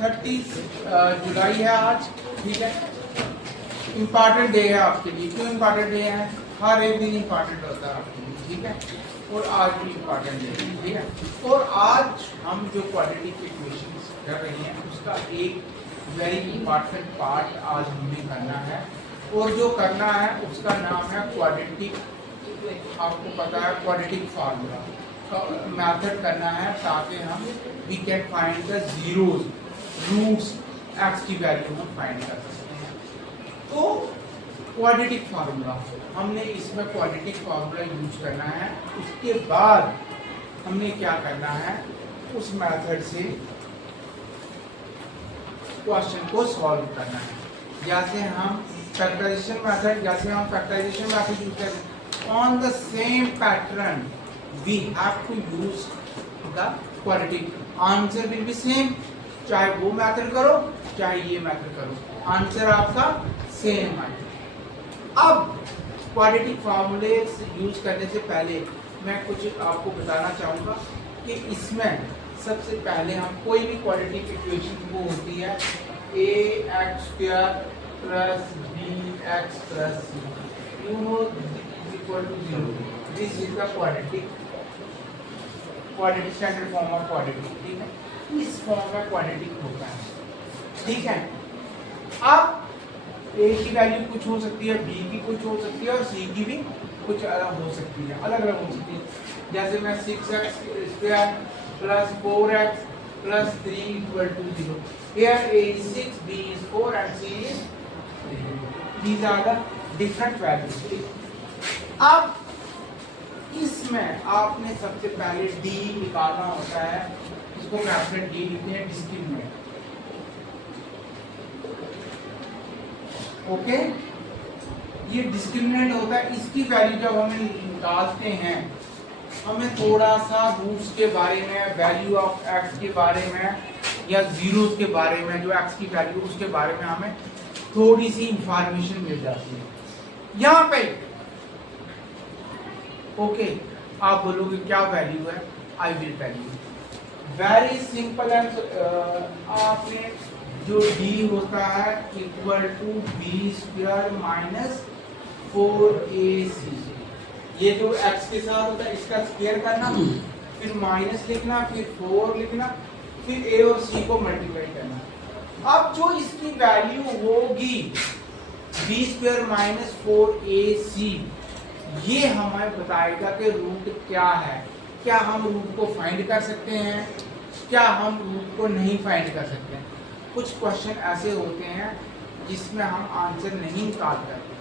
30 जुलाई है आज, ठीक है। इम्पॉर्टेंट डे है आपके लिए। क्यों इम्पॉर्टेंट डे है? हर एक दिन इम्पॉर्टेंट होता है आपके लिए, ठीक है। और आज भी इम्पॉर्टेंट डे है, ठीक है। और आज हम जो क्वाड्रेटिक इक्वेशंस कर रहे हैं उसका एक वेरी इंपॉर्टेंट पार्ट आज हमें करना है, और जो करना है उसका नाम है क्वाड्रेटिक, आपको पता है क्वाड्रेटिक फार्मूला का मेथड करना है, ताकि हम we can find the zeros, roots, X की वैल्यू हम फाइंड कर सकते हैं। तो क्वाड्रेटिक फार्मूला, हमने इसमें क्वाड्रेटिक फार्मूला यूज करना है। उसके बाद हमने क्या करना है, उस मेथड से क्वेश्चन को सॉल्व करना है। जैसे हम फैक्टराइजेशन मेथड यूज करते हैं, on the same pattern we have to use the quadratic, answer will be same, चाहे वो मेथड करो चाहे ये मेथड करो, आंसर आपका सेम आएगा। अब क्वाड्रेटिक फार्मूले यूज करने से पहले मैं कुछ आपको बताना चाहूँगा कि इसमें सबसे पहले हम कोई भी क्वाड्रेटिक इक्वेशन वो होती है ax² plus bx plus c, you know is equal to 0, this is the quadratic standard form of quadratic, ठीक है। इस फॉर्म में क्वाड्रेटिक होता है, ठीक है। अब a की वैल्यू कुछ हो सकती है, b की कुछ हो सकती है और c की भी कुछ अलग हो सकती है, अलग अलग हो सकती है। जैसे मैं 6x² plus 4x plus 3 equal to 0, here a is 6, b is 4 and c is 3. These are the different values. अब इसमें आपने सबसे पहले d निकालना होता है, इसको कैपिटल D लिखते हैं, डिस्क्रिमिनेंट, ओके। ये डिस्क्रिमिनेंट होता है, इसकी वैल्यू जब हमें निकालते हैं, हमें थोड़ा सा रूट्स के बारे में, वैल्यू ऑफ x के बारे में या जीरोस के बारे में, जो x की वैल्यू उसके बारे में हमें थोड़ी सी इंफॉर्मेशन मिल जाती है यहाँ पे, ओके। आप बोलोगे क्या वैल्यू है, I will tell you, very simple and आपने जो d होता है equal to b² minus 4ac, ये जो x के साथ होता है इसका स्क्वायर करना, फिर माइनस लिखना, फिर 4 लिखना, फिर a और c को मल्टीप्लाई करना। अब जो इसकी वैल्यू होगी b² माइनस 4ac, ये हमें बताएगा कि रूट क्या है। क्या हम रूट को फाइंड कर सकते हैं, क्या हम रूट को नहीं फाइंड कर सकते हैं। कुछ क्वेश्चन ऐसे होते हैं जिसमें हम आंसर नहीं निकाल सकते,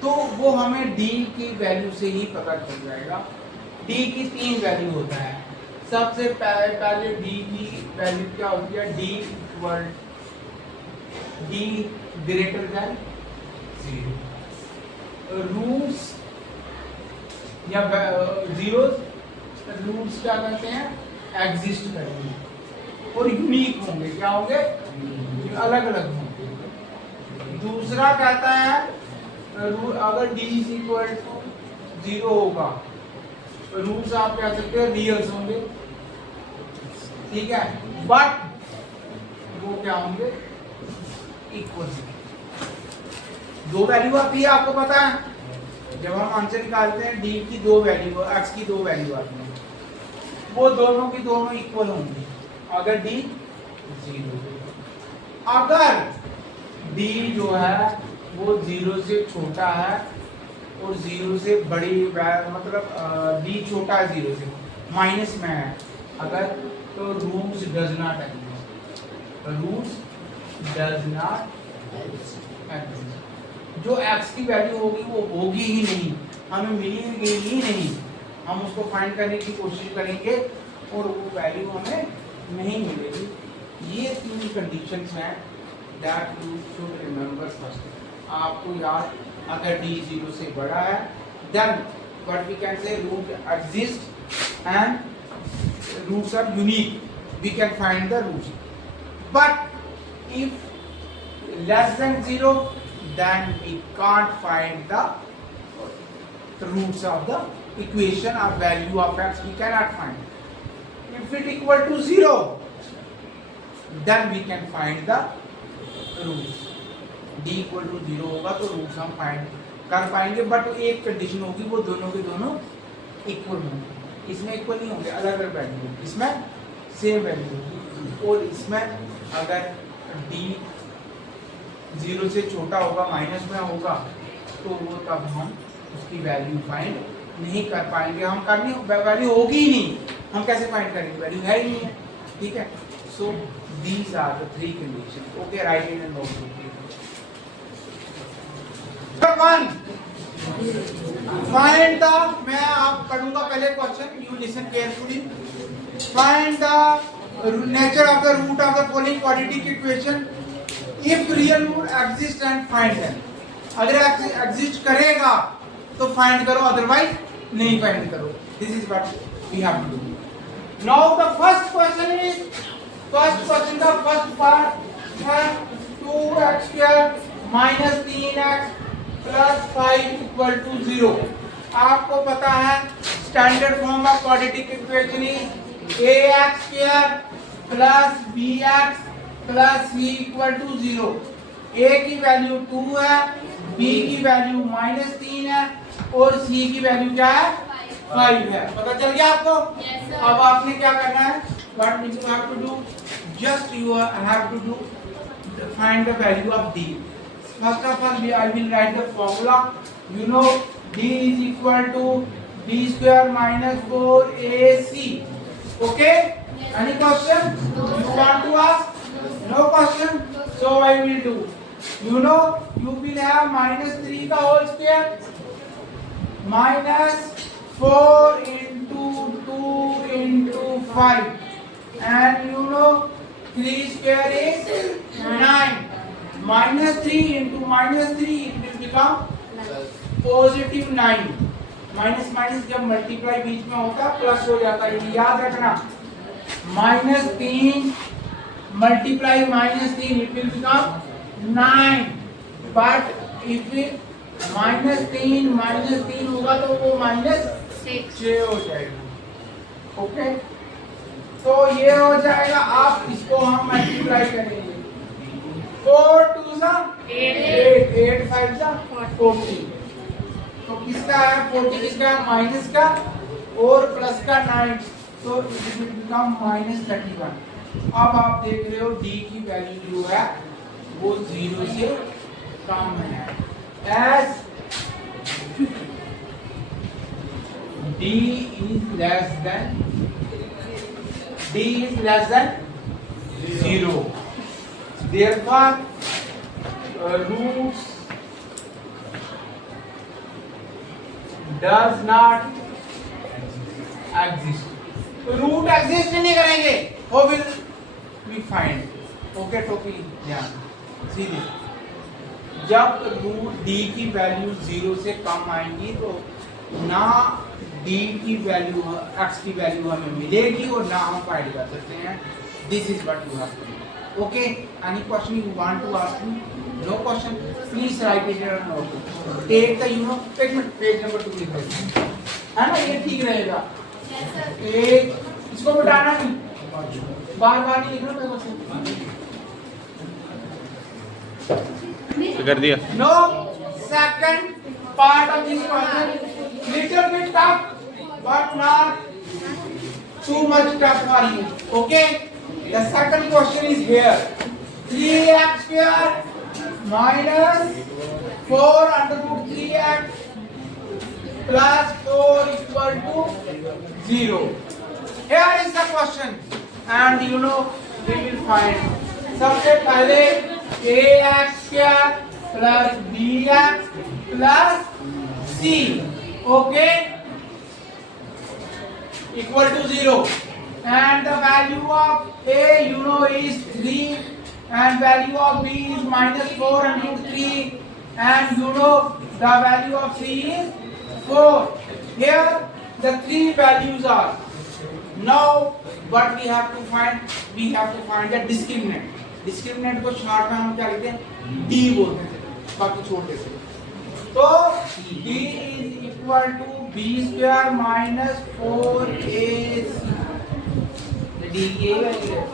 तो वो हमें d की वैल्यू से ही पता चल जाएगा। d की 3 वैल्यू होता है। सबसे पहले d की वैल्यू क्या होती है, d ग्रेटर देन 0, रूट्स या जीरोस, रूट्स क्या कहते हैं, एग्जिस्ट करेंगे और यूनिक होंगे, क्या होंगे, अलग अलग होंगे। दूसरा कहता है अगर d इज इक्वल टू 0 होगा, रूट्स आप कह सकते हैं रियल्स होंगे, ठीक है, बट वो क्या होंगे, इक्वल। 2 वैल्यू आती है, आपको पता है जब हम आंसर निकालते हैं d की 2 वैल्यू, x की 2 वैल्यू आती है, वो दोनों की दोनों इक्वल होंगी अगर d 0। अगर d जो है वो 0 से छोटा है और 0 से बड़ी, मतलब d छोटा है 0 से, माइनस में है अगर, तो roots does not exist, roots does not exist. जो x की वैल्यू होगी वो होगी ही नहीं, हमें मिलेगी ही नहीं, हम उसको फाइंड करने की कोशिश करेंगे और वो वैल्यू हमें नहीं मिलेगी। ये 3 कंडीशंस हैं that you should remember first. आपको याद, अगर d 0 से बड़ा है then what we can say, root exist and roots are unique, we can find the roots, but if less then 0 then we can't find the roots of the equation or value of x, we cannot find. If it equal to 0, then we can find the roots. d equal to 0 होगा तो roots हम find कर पाएंगे, but एक condition होगी, वो दोनों के दोनों इक्वल होंगे। इसमें इक्वल नहीं होंगे, अलग अलग वैल्यू होगी, इसमें सेम वैल्यू होगी, और इसमें अगर d 0 से छोटा होगा, माइनस में होगा, तो वो तब हम उसकी वैल्यू फाइंड नहीं कर पाएंगे। हम करनी वैल्यू होगी ही नहीं, हम कैसे फाइंड करेंगे, वैल्यू है ही नहीं है। ठीक है, so these are the three condition. Okay, write in and note. One find the, मैं आप पढ़ूंगा पहले question, you listen carefully. Find the nature of the root of the following quadratic equation if real root exist and find them. अगर exist करेगा तो find करो, otherwise नहीं find करो। This is what we have to do. Now the first question is, first question का first part है 2x² minus 3x plus 5 equal to 0। आपको पता है standard form of quadratic equation is ax² plus bx plus c equal to 0। a की value 2 है, b की value -3 है, और c की वैल्यू क्या है, 5 है। पता चल गया आपको? yes, अब आपने क्या करना है, what you have to do, just you have to do find the value of d. First of all, I will write the formula. You know d is equal to b square minus 4ac. Okay? Yes. Any question? No, you want to ask? No question. So I will do. You know, you will have -3 का whole square minus 4 into 2 into 5, and you know 3 square is 9. -3 into -3 it will become positive 9. Minus minus जब multiply बीच में होता है plus हो जाता है, याद रखना। -3 multiply -3 it will become 9, but if it -3 होगा तो वो -6 हो जाएगा। ओके, तो ये हो जाएगा। आप इसको हम मल्टीप्लाई करेंगे, 4 2 8 8 5 14। तो किसका है 40, किसका है माइनस का और प्लस का 9, तो इट विल बिकम -31। अब आप देख रहे हो d की वैल्यू जो है वो 0 से कम है। as d is less than 0, therefore roots does not exist. Root exist नहीं करेंगे, वो विल बी फाइंड। ओके, टोपी ध्यान सीधे, जब रूट d की वैल्यू 0 से कम आएंगी तो ना d की वैल्यू x की वैल्यू हमें मिलेगी और ना हम फाइंड कर सकते हैं। This is what you have to do. Okay, any question you want to ask me? No question, please write it in note. Take the you know page number 2 लिख लो, है ना, ये ठीक रहेगा। एक इसको मिटाना नहीं, बार बार नहीं लिखना मेरे को। कर दिया। No, second part of this question little bit tough but not too much tough for you. Okay, the second question is here, 3x square minus 4 under root 3x plus 4 equal to 0. Here is the question, and you know we will find. सबसे पहले ax square plus bx plus c, okay, equal to 0, and the value of a you know is 3, and value of b is -4 and root 3, and you know the value of c is 4. Here the three values are. Now what we have to find? We have to find the discriminant. Discriminant को short में हम क्या लिखते हैं, d बोलते हैं, बाकी छोड़ देते हैं। तो d is equal to b square minus 4ac। d ये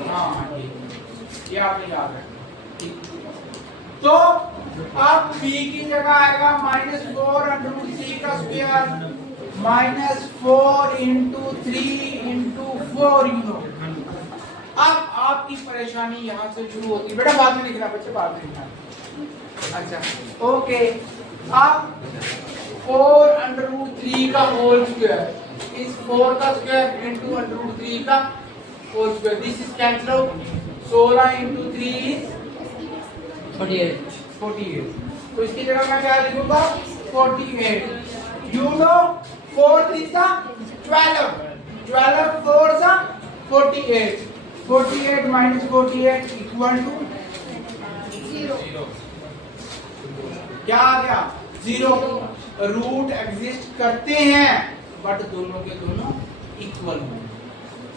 हाँ ये आपने याद रखना, ठीक। तो अब b की जगह आएगा -4√3 का स्क्वायर -4 × 3 × 4 अब आपकी परेशानी यहाँ से शुरू होती है। बेटा बाद में लिखना बच्चे, बाद में लिखना। अच्छा ओके, अब 4√3 का होल स्क्वायर इस 4 का स्क्वायर इंटू √3 का whole square, this is cancel out. 16 × 3 इज 48। तो इसकी जगह मैं क्या लिखूंगा 48। You know 4 3 12, 12 4 48, 48 minus 48 equal to 0। क्या आ गया 0। रूट एग्जिस्ट करते हैं बट दोनों के दोनों इक्वल होंगे।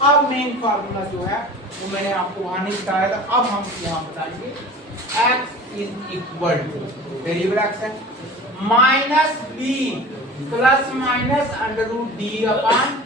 अब मेन फार्मूला जो है वो मैंने आपको वहां नहीं बताया था, अब हम यहाँ बताएंगे। x is equal two variable x है -b + -√d/(2)।